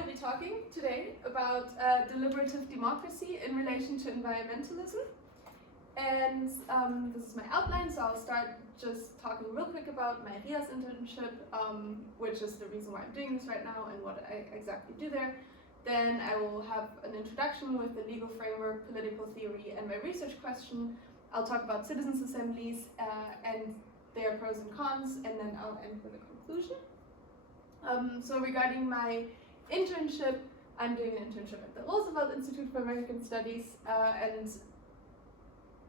will be talking today about deliberative democracy in relation to environmentalism. And this is my outline, so I'll start just talking real quick about my RIAS internship, which is the reason why I'm doing this right now and what I exactly do there. Then I will have an introduction with the legal framework, political theory, and my research question. I'll talk about citizens' assemblies and their pros and cons, and then I'll end with a conclusion. So regarding my internship, I'm doing an internship at the Roosevelt Institute for American Studies, and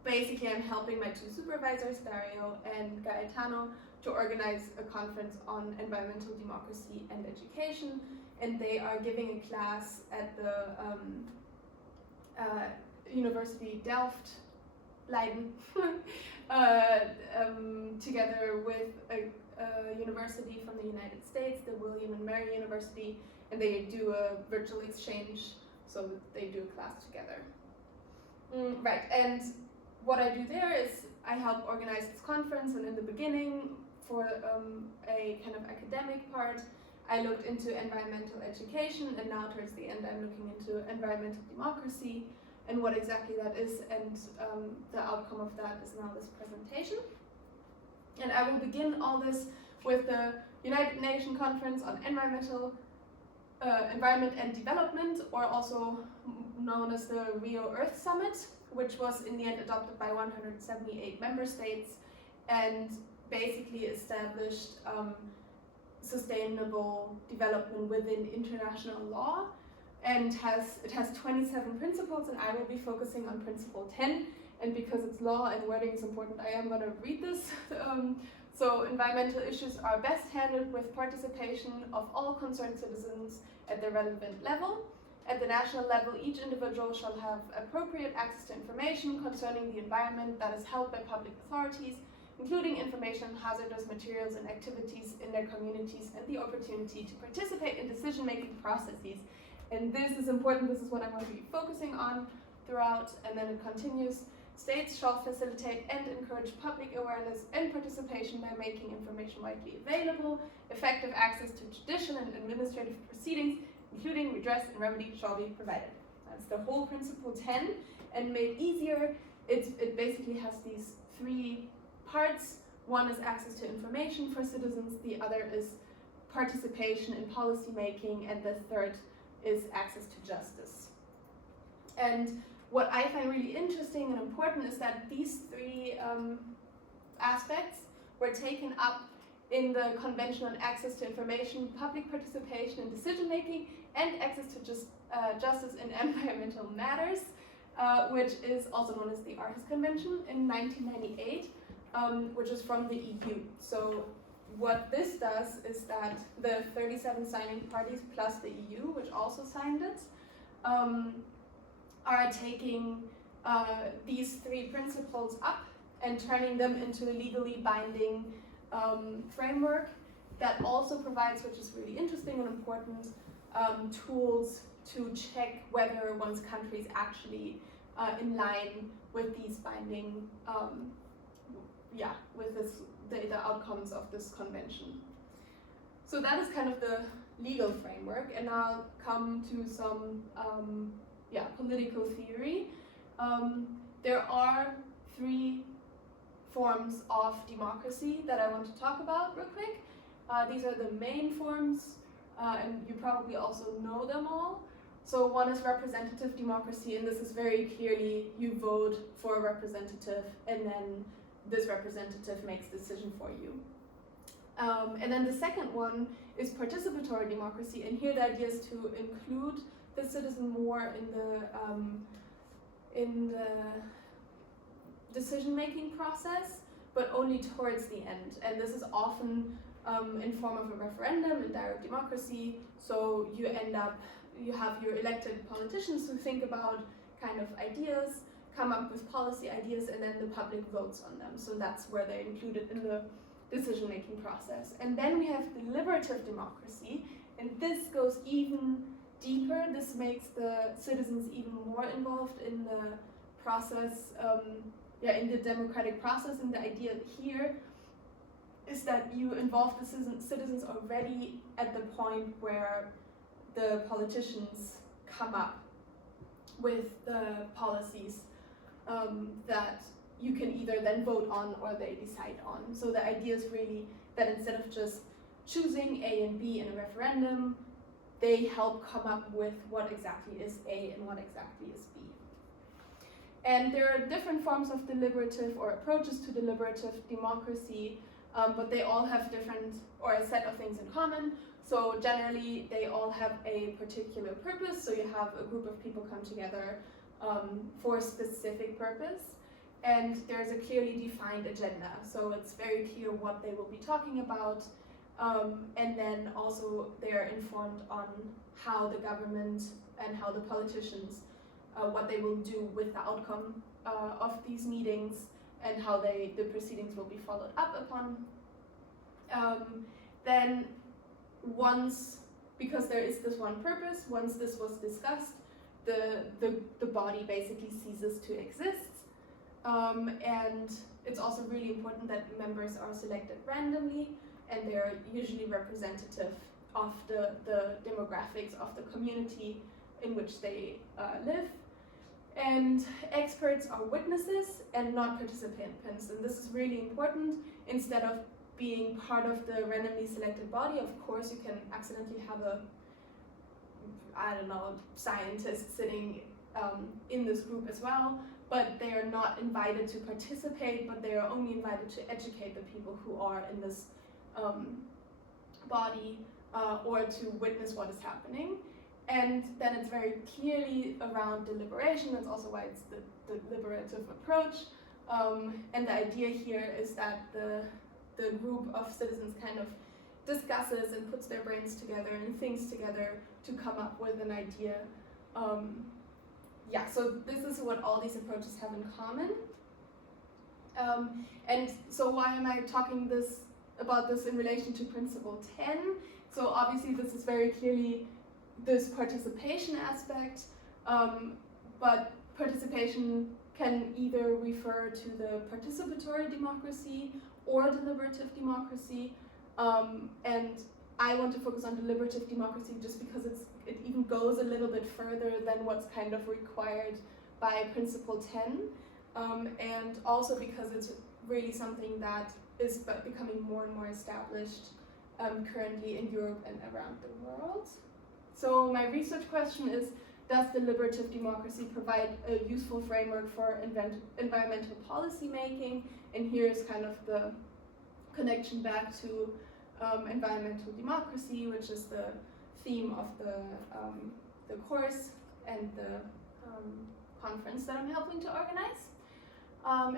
basically I'm helping my two supervisors, Dario and Gaetano, to organize a conference on environmental democracy and education, and they are giving a class at the University Delft, Leiden, together with a university from the United States, the William and Mary University, and they do a virtual exchange, so they do a class together. Right, and what I do there is I help organize this conference, and in the beginning, for a kind of academic part, I looked into environmental education, and now towards the end I'm looking into environmental democracy and what exactly that is, and the outcome of that is now this presentation. And I will begin all this with the United Nations Conference on Environment and Development, or also known as the Rio Earth Summit, which was in the end adopted by 178 member states and basically established sustainable development within international law, and it has 27 principles, and I will be focusing on principle 10. And because it's law and wording is important, I am going to read this. So environmental issues are best handled with participation of all concerned citizens at the relevant level. At the national level, each individual shall have appropriate access to information concerning the environment that is held by public authorities, including information on hazardous materials and activities in their communities, and the opportunity to participate in decision-making processes. And this is important, this is what I'm going to be focusing on throughout, and then it continues. States shall facilitate and encourage public awareness and participation by making information widely available. Effective access to judicial and administrative proceedings, including redress and remedy, shall be provided. That's the whole principle 10, and made easier, it basically has these three parts. One is access to information for citizens, the other is participation in policy making, and the third is access to justice. And what I find really interesting and important is that these three aspects were taken up in the Convention on Access to Information, Public Participation in Decision-Making, and Access to Justice in Environmental Matters, which is also known as the Aarhus Convention in 1998, which is from the EU. So what this does is that the 37 signing parties plus the EU, which also signed it, are taking these three principles up and turning them into a legally binding framework that also provides, which is really interesting and important, tools to check whether one's country is actually in line with these binding, with this, the outcomes of this convention. So that is kind of the legal framework, and I'll come to some political theory. There are three forms of democracy that I want to talk about real quick. These are the main forms, and you probably also know them all. So one is representative democracy, and this is very clearly you vote for a representative, and then this representative makes a decision for you. And then the second one is participatory democracy, and here the idea is to include the citizen more in the decision-making process, but only towards the end. And this is often in form of a referendum in direct democracy. So you have your elected politicians who think about kind of ideas, come up with policy ideas, and then the public votes on them. So that's where they're included in the decision-making process. And then we have deliberative democracy, and this goes even deeper. This makes the citizens even more involved in the process, in the democratic process. And the idea here is that you involve the citizens already at the point where the politicians come up with the policies that you can either then vote on or they decide on. So the idea is really that instead of just choosing A and B in a referendum, they help come up with what exactly is A and what exactly is B. And there are different forms of deliberative or approaches to deliberative democracy, but they all have different or a set of things in common. So generally, they all have a particular purpose. So you have a group of people come together for a specific purpose, and there's a clearly defined agenda. So it's very clear what they will be talking about, and then also they're informed on how the government and how the politicians, what they will do with the outcome of these meetings, and how the proceedings will be followed up upon. Then once, because there is this one purpose, once this was discussed, the body basically ceases to exist. And it's also really important that members are selected randomly, and they're usually representative of the demographics of the community in which they live. And experts are witnesses and not participants, and this is really important. Instead of being part of the randomly selected body, of course you can accidentally have a, I don't know, scientist sitting in this group as well, but they are not invited to participate, but they are only invited to educate the people who are in this body or to witness what is happening. And then it's very clearly around deliberation. That's also why it's the deliberative approach. And the idea here is that the group of citizens kind of discusses and puts their brains together and thinks together to come up with an idea. Yeah, so this is what all these approaches have in common. And so why am I talking about this in relation to Principle 10? So obviously this is very clearly this participation aspect, but participation can either refer to the participatory democracy or deliberative democracy, and I want to focus on deliberative democracy just because it even goes a little bit further than what's kind of required by Principle 10, and also because it's really something that is becoming more and more established currently in Europe and around the world. So my research question is, does deliberative democracy provide a useful framework for environmental policy making? And here's kind of the connection back to environmental democracy, which is the theme of the course and the conference that I'm helping to organize.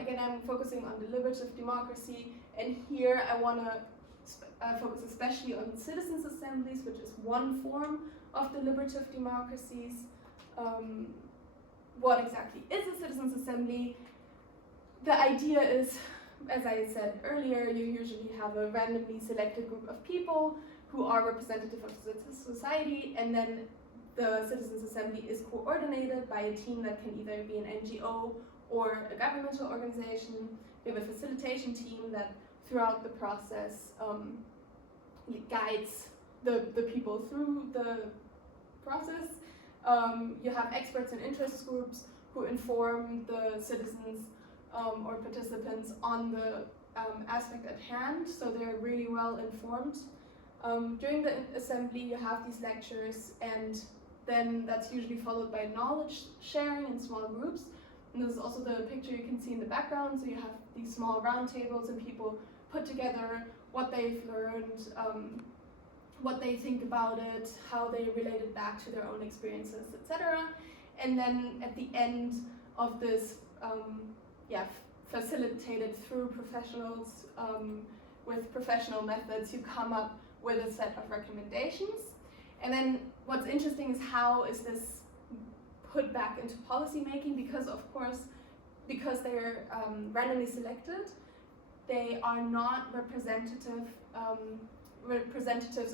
Again, I'm focusing on deliberative democracy, and here I want to focus especially on citizens' assemblies, which is one form of deliberative democracies. What exactly is a citizens' assembly? The idea is, as I said earlier, you usually have a randomly selected group of people who are representative of society, and then the citizens' assembly is coordinated by a team that can either be an NGO or a governmental organization. We have a facilitation team that throughout the process guides the people through the process. You have experts and interest groups who inform the citizens or participants on the aspect at hand, so they're really well informed. During the assembly, you have these lectures, and then that's usually followed by knowledge sharing in small groups. And this is also the picture you can see in the background. So you have these small round tables, and people put together what they've learned, what they think about it, how they relate it back to their own experiences, etc. And then at the end of this, facilitated through professionals with professional methods, you come up with a set of recommendations. And then what's interesting is how is this put back into policy making, because of course, because they're randomly selected, they are not representatives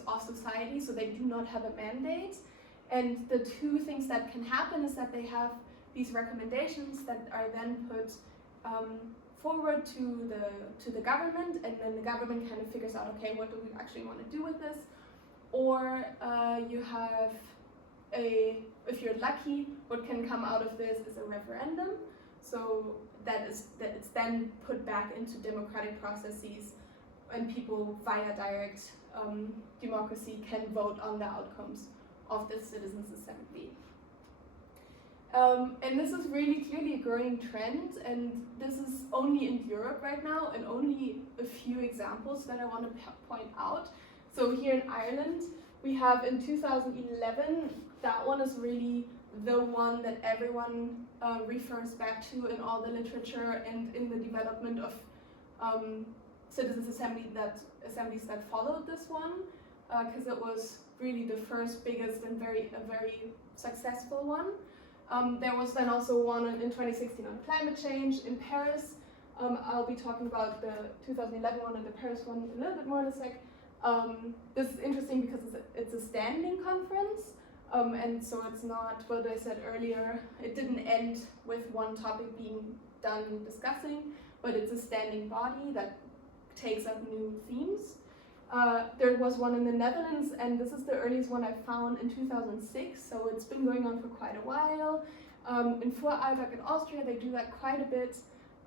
of society, so they do not have a mandate. And the two things that can happen is that they have these recommendations that are then put forward to the government, and then the government kind of figures out, okay, what do we actually want to do with this? or you have if you're lucky, what can come out of this is a referendum. So that it's then put back into democratic processes, and people via direct democracy can vote on the outcomes of the citizens' assembly. And this is really clearly a growing trend, and this is only in Europe right now, and only a few examples that I want to point out. So here in Ireland, we have in 2011, that one is really the one that everyone refers back to in all the literature and in the development of citizens' assemblies that followed this one, because it was really the first, biggest, and a very successful one. There was then also one in 2016 on climate change in Paris. I'll be talking about the 2011 one and the Paris one a little bit more in a sec. This is interesting because it's a standing conference, and so it's not what I said earlier. It didn't end with one topic being done discussing, but it's a standing body that takes up new themes. There was one in the Netherlands, and this is the earliest one I found in 2006, so it's been going on for quite a while. In Vorarlberg in Austria, they do that quite a bit,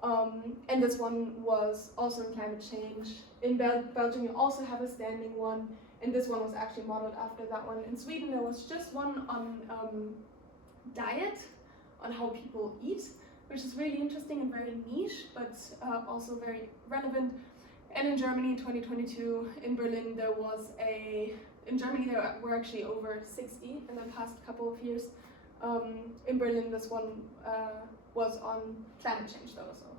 and this one was also in climate change. In Belgium, you also have a standing one, and this one was actually modeled after that one. In Sweden, there was just one on diet, on how people eat, which is really interesting and very niche, but also very relevant. And in Germany in 2022, in Berlin, there were actually over 60 in the past couple of years. In Berlin, this one was on climate change, though, so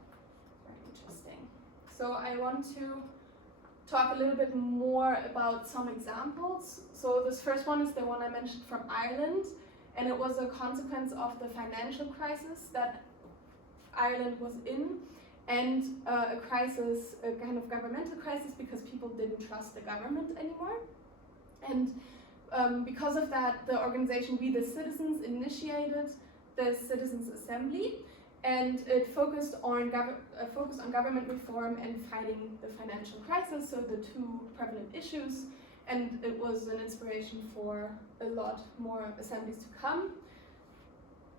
very interesting. So I want to talk a little bit more about some examples. So this first one is the one I mentioned from Ireland, and it was a consequence of the financial crisis that Ireland was in, and a crisis, a kind of governmental crisis, because people didn't trust the government anymore. And because of that, the organization We the Citizens initiated the Citizens' Assembly, and it focused on government reform and fighting the financial crisis, so the two prevalent issues, and it was an inspiration for a lot more assemblies to come.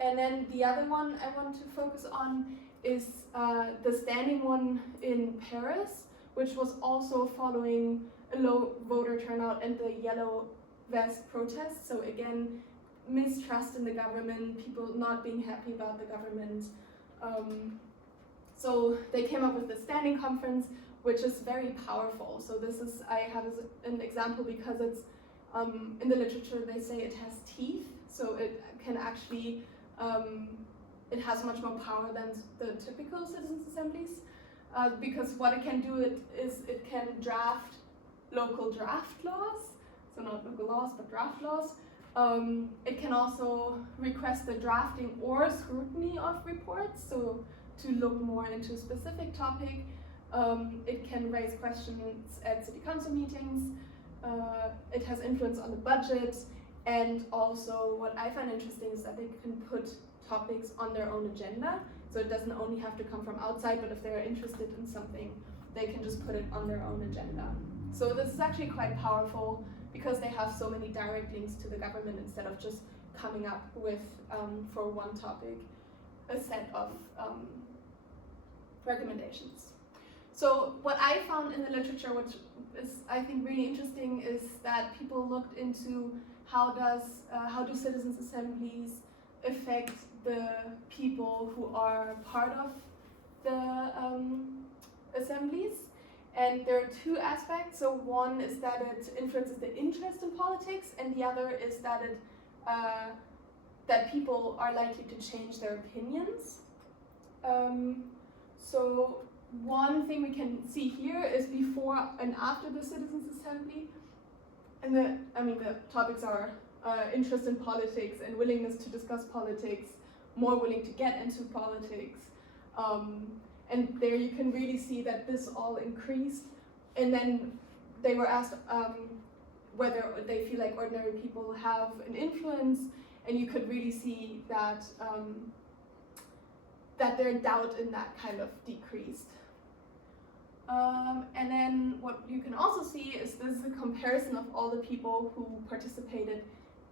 And then the other one I want to focus on is the standing one in Paris, which was also following a low voter turnout and the yellow vest protests. So again, mistrust in the government, people not being happy about the government. So they came up with the standing conference, which is very powerful. So this is, I have as an example because it's, in the literature they say it has teeth, so it can actually, it has much more power than the typical citizens' assemblies, because what it can do is it can draft local draft laws, so not local laws, but draft laws. It can also request the drafting or scrutiny of reports, so to look more into a specific topic. It can raise questions at city council meetings. It has influence on the budget, and also what I find interesting is that they can put topics on their own agenda, so it doesn't only have to come from outside, but if they're interested in something, they can just put it on their own agenda. So this is actually quite powerful because they have so many direct links to the government instead of just coming up with, for one topic, a set of recommendations. So what I found in the literature, which is I think really interesting, is that people looked into how do citizens' assemblies affect the people who are part of the assemblies. And there are two aspects. So one is that it influences the interest in politics, and the other is that it that people are likely to change their opinions. So one thing we can see here is before and after the citizens' assembly, and the topics are interest in politics and willingness to discuss politics, more willing to get into politics. And there you can really see that this all increased. And then they were asked whether they feel like ordinary people have an influence, and you could really see that that their doubt in that kind of decreased. And then what you can also see is this is a comparison of all the people who participated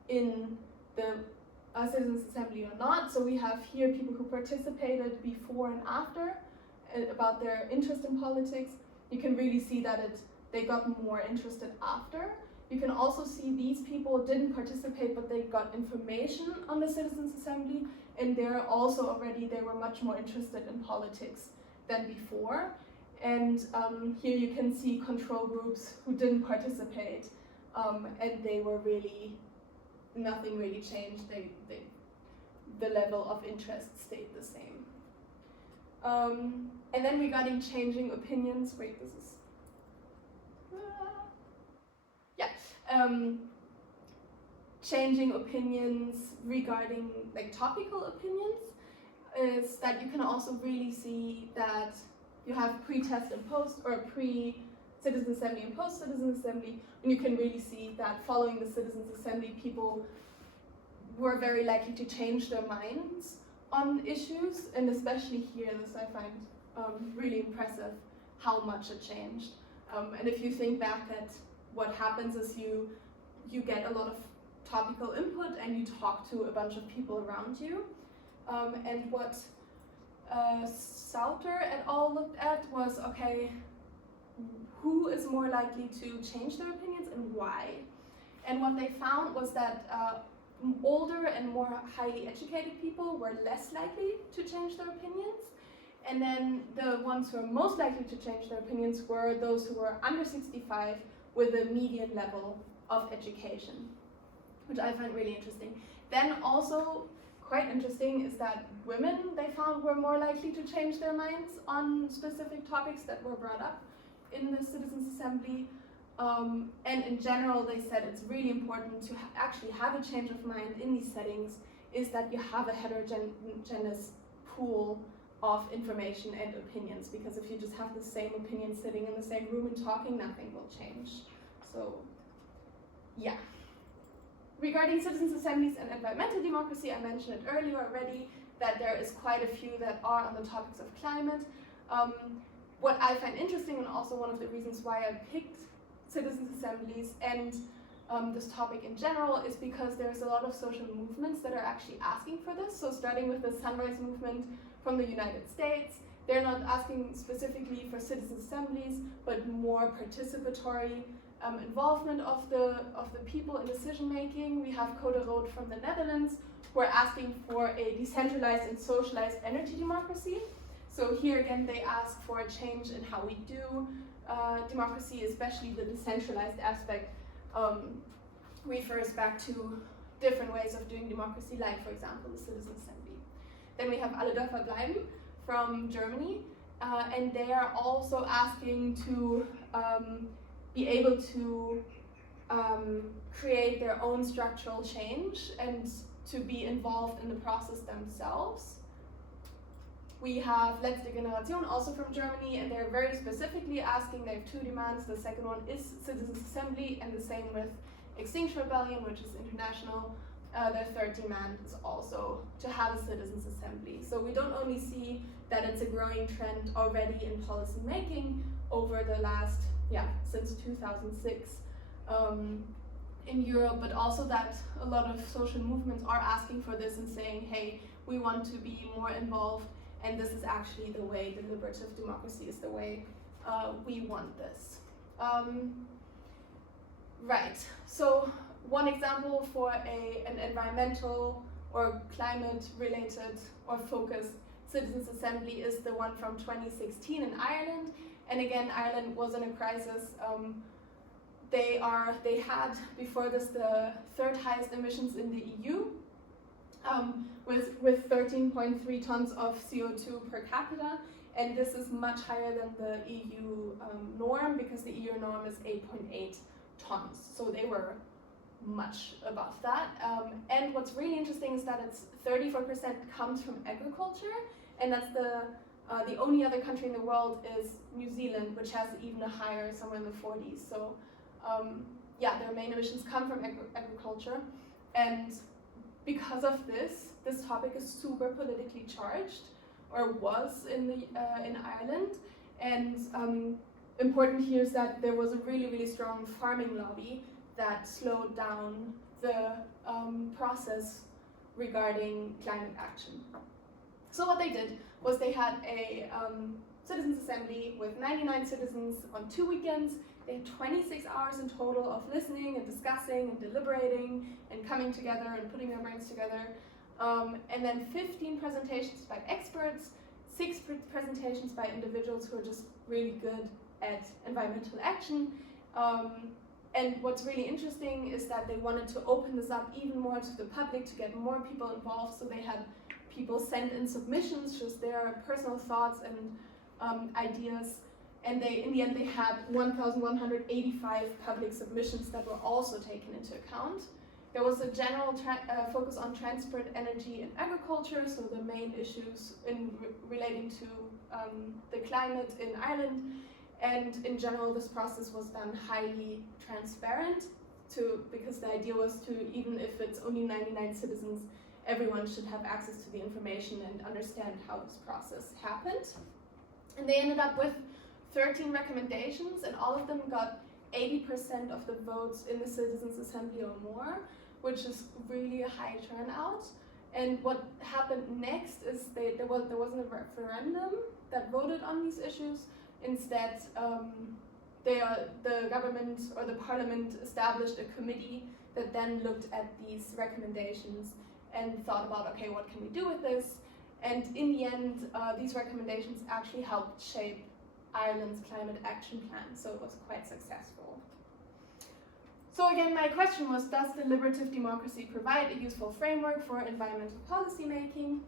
in the Citizens Assembly or not. So we have here people who participated before and after, about their interest in politics. You can really see that they got more interested after. You can also see these people didn't participate, but they got information on the Citizens Assembly, and they were much more interested in politics than before. And here you can see control groups who didn't participate, and they were really, nothing really changed. The level of interest stayed the same. And then regarding changing opinions, changing opinions regarding like topical opinions is that you can also really see that you have pre-test and post, or pre-Citizens Assembly and post-Citizens Assembly, and you can really see that following the Citizens Assembly, people were very likely to change their minds on issues, and especially here, this I find really impressive how much it changed. And if you think back at what happens is you get a lot of topical input and you talk to a bunch of people around you. And what Sauter et al. Looked at was, okay, who is more likely to change their opinions and why? And what they found was that older and more highly educated people were less likely to change their opinions. And then the ones who are most likely to change their opinions were those who were under 65 with a median level of education, which I find really interesting. Then also quite interesting is that women, they found, were more likely to change their minds on specific topics that were brought up in the Citizens Assembly. And in general, they said it's really important to actually have a change of mind in these settings, is that you have a heterogeneous pool of information and opinions, because if you just have the same opinion sitting in the same room and talking, nothing will change. So, yeah. Regarding citizens' assemblies and environmental democracy, I mentioned it earlier already, that there is quite a few that are on the topics of climate. What I find interesting, and also one of the reasons why I picked citizens' assemblies and this topic in general, is because there's a lot of social movements that are actually asking for this. So starting with the Sunrise Movement from the United States, they're not asking specifically for citizens' assemblies, but more participatory involvement of the people in decision making. We have Code Rood from the Netherlands, who are asking for a decentralized and socialized energy democracy. So here again, they ask for a change in how we do democracy, especially the decentralized aspect refers back to different ways of doing democracy, like, for example, the Citizens' Assembly. Then we have Alle Dörfer bleiben from Germany, and they are also asking to be able to create their own structural change and to be involved in the process themselves. We have Letzte Generation, also from Germany, and they're very specifically asking, they have two demands. The second one is Citizens' Assembly, and the same with Extinction Rebellion, which is international. Their third demand is also to have a Citizens' Assembly. So we don't only see that it's a growing trend already in policy making over the last, since 2006 in Europe, but also that a lot of social movements are asking for this and saying, hey, we want to be more involved, and this is actually the way, deliberative democracy is the way we want this. Right, so one example for an environmental or climate related or focused citizens' assembly is the one from 2016 in Ireland. And again, Ireland was in a crisis. They had before this the third highest emissions in the EU, with 13.3 tons of CO2 per capita, and this is much higher than the EU norm, because the EU norm is 8.8 tons. So they were much above that. And what's really interesting is that it's 34% comes from agriculture, and that's the only other country in the world is New Zealand, which has even a higher, somewhere in the 40s. So their main emissions come from agriculture, and because of this topic is super politically charged, or was in Ireland, and important here is that there was a really, really strong farming lobby that slowed down the process regarding climate action. So what they did was they had a citizens assembly with 99 citizens on 2 weekends. They had 26 hours in total of listening and discussing and deliberating and coming together and putting their brains together. And then 15 presentations by experts, 6 presentations by individuals who are just really good at environmental action. And what's really interesting is that they wanted to open this up even more to the public, to get more people involved. So they had people send in submissions, just their personal thoughts and ideas. And they, in the end, they had 1,185 public submissions that were also taken into account. There was a general focus on transport, energy, and agriculture, so the main issues relating to the climate in Ireland. And in general, this process was done highly transparent, because the idea was to, even if it's only 99 citizens, everyone should have access to the information and understand how this process happened. And they ended up with 13 recommendations, and all of them got 80% of the votes in the Citizens' Assembly or more, which is really a high turnout. And what happened next is there wasn't a referendum that voted on these issues. Instead, the government or the parliament established a committee that then looked at these recommendations and thought about, okay, what can we do with this? And in the end, these recommendations actually helped shape Ireland's climate action plan, so it was quite successful. So again, my question was, does deliberative democracy provide a useful framework for environmental policy making?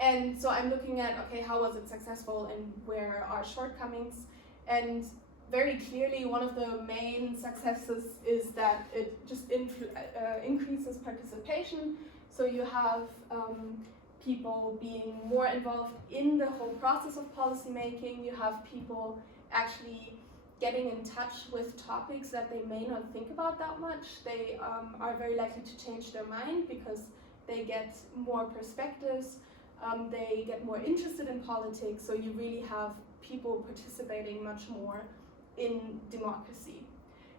And so I'm looking at, okay, how was it successful and where are shortcomings? And very clearly, one of the main successes is that it just increases participation. So you have people being more involved in the whole process of policy making. You have people actually getting in touch with topics that they may not think about that much. They are very likely to change their mind because they get more perspectives. They get more interested in politics. So you really have people participating much more in democracy.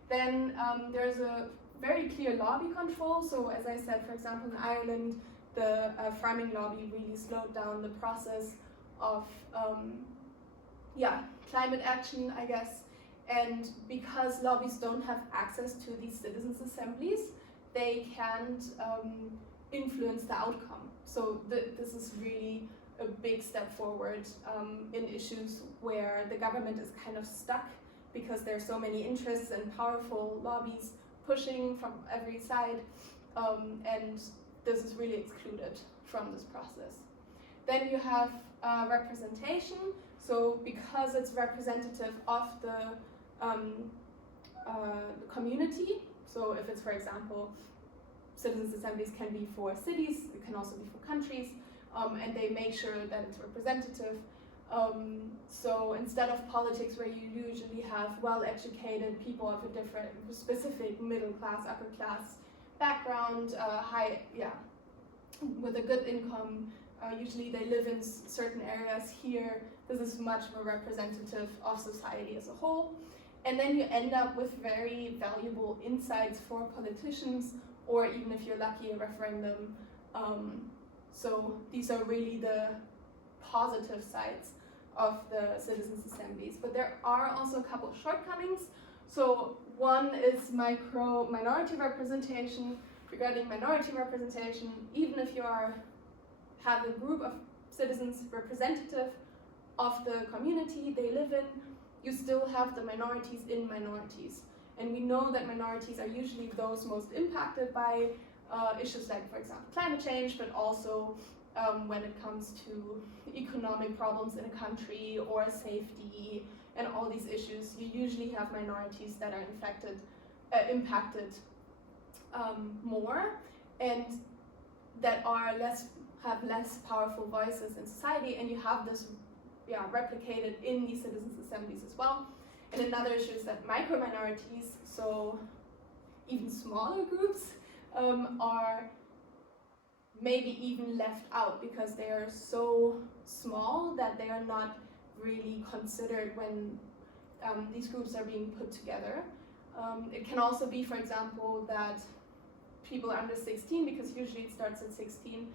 Then there's a very clear lobby control. So as I said, for example, in Ireland, the farming lobby really slowed down the process of climate action, I guess. And because lobbies don't have access to these citizens' assemblies, they can't influence the outcome. So this is really a big step forward in issues where the government is kind of stuck because there are so many interests and powerful lobbies pushing from every side, and this is really excluded from this process. Then you have representation. So because it's representative of the community, so if it's, for example, citizens' assemblies can be for cities, it can also be for countries, and they make sure that it's representative. So instead of politics where you usually have well-educated people of a different, specific middle class, upper class background, with a good income, usually they live in certain areas. Here, this is much more representative of society as a whole. And then you end up with very valuable insights for politicians, or even if you're lucky, a referendum. So these are really the positive sides of the citizens' assemblies. But there are also a couple of shortcomings. So one is minority representation. Regarding minority representation, even if you have a group of citizens representative of the community they live in, you still have the minorities in minorities. And we know that minorities are usually those most impacted by issues like, for example, climate change, but also when it comes to economic problems in a country or safety and all these issues. You usually have minorities that are impacted more, and that have less powerful voices in society, and you have this replicated in these citizens' assemblies as well. And another issue is that micro-minorities, so even smaller groups, are maybe even left out because they are so small that they are not really considered when these groups are being put together. It can also be, for example, that people under 16, because usually it starts at 16,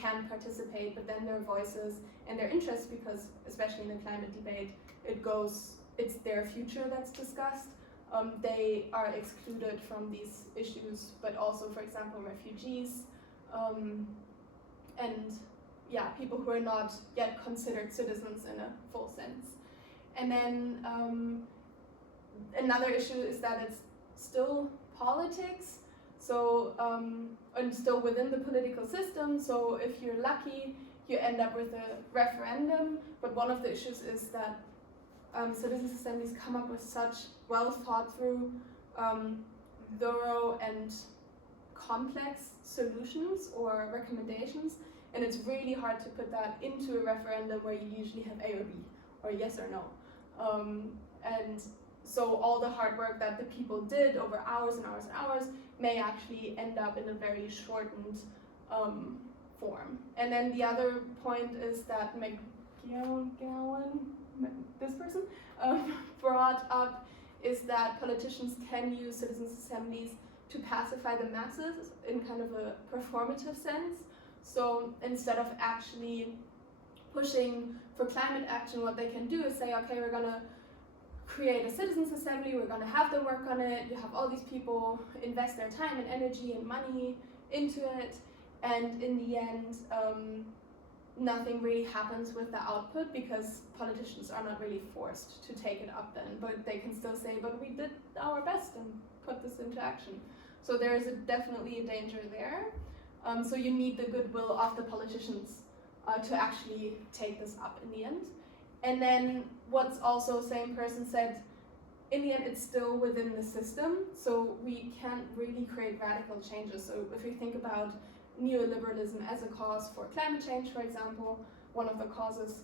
can participate, but then their voices and their interests, because especially in the climate debate, it's their future that's discussed. They are excluded from these issues, but also, for example, refugees, and yeah, people who are not yet considered citizens in a full sense. And then another issue is that it's still politics, so and still within the political system. So if you're lucky, you end up with a referendum. But one of the issues is that citizens' assemblies come up with such well thought through, thorough and complex solutions or recommendations, and it's really hard to put that into a referendum where you usually have A or B, or yes or no. And so all the hard work that the people did over hours and hours and hours may actually end up in a very shortened form. And then the other point is that McGowan, this person, brought up is that politicians can use citizens' assemblies to pacify the masses in kind of a performative sense. So instead of actually pushing for climate action, what they can do is say, okay, we're gonna create a citizens' assembly, we're gonna have them work on it, you have all these people invest their time and energy and money into it, and in the end, nothing really happens with the output, because politicians are not really forced to take it up then, but they can still say, but we did our best and put this into action. So there is definitely a danger there. So you need the goodwill of the politicians to actually take this up in the end. And then what's also, same person said, in the end it's still within the system, so we can't really create radical changes. So if you think about neoliberalism as a cause for climate change, for example, one of the causes,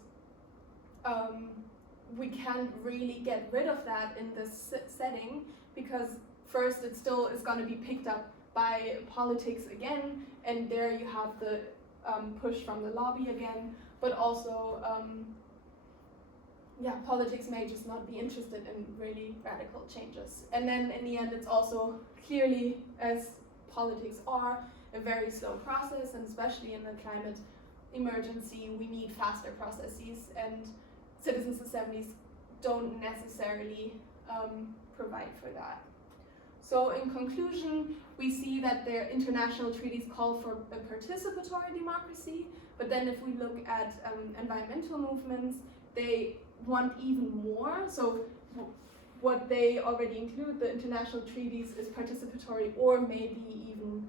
we can't really get rid of that in this setting, because first it still is going to be picked up by politics again, and there you have the push from the lobby again, but also politics may just not be interested in really radical changes. And then in the end it's also clearly, as politics are, a very slow process, and especially in the climate emergency we need faster processes, and citizens' assemblies don't necessarily provide for that. So in conclusion, we see that their international treaties call for a participatory democracy, but then if we look at environmental movements, they want even more. So what they already include, the international treaties, is participatory, or maybe even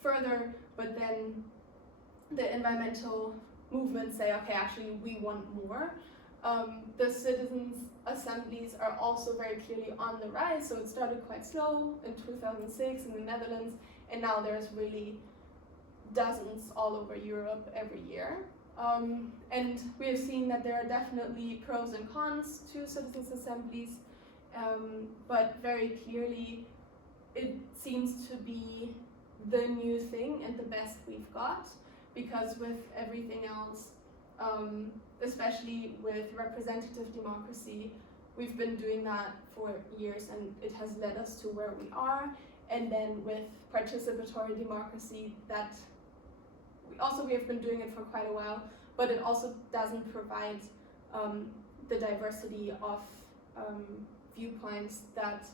further, but then the environmental movements say, okay, actually we want more. The citizens' assemblies are also very clearly on the rise, so it started quite slow in 2006 in the Netherlands, and now there's really dozens all over Europe every year. And we have seen that there are definitely pros and cons to citizens' assemblies, but very clearly it seems to be the new thing and the best we've got, because with everything else, especially with representative democracy, we've been doing that for years and it has led us to where we are. And then with participatory democracy, that we have been doing it for quite a while, but it also doesn't provide the diversity of viewpoints that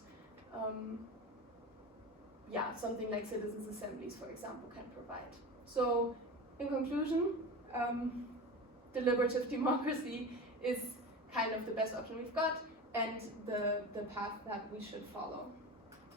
something like citizens' assemblies, for example, can provide. So in conclusion, deliberative democracy is kind of the best option we've got, and the path that we should follow.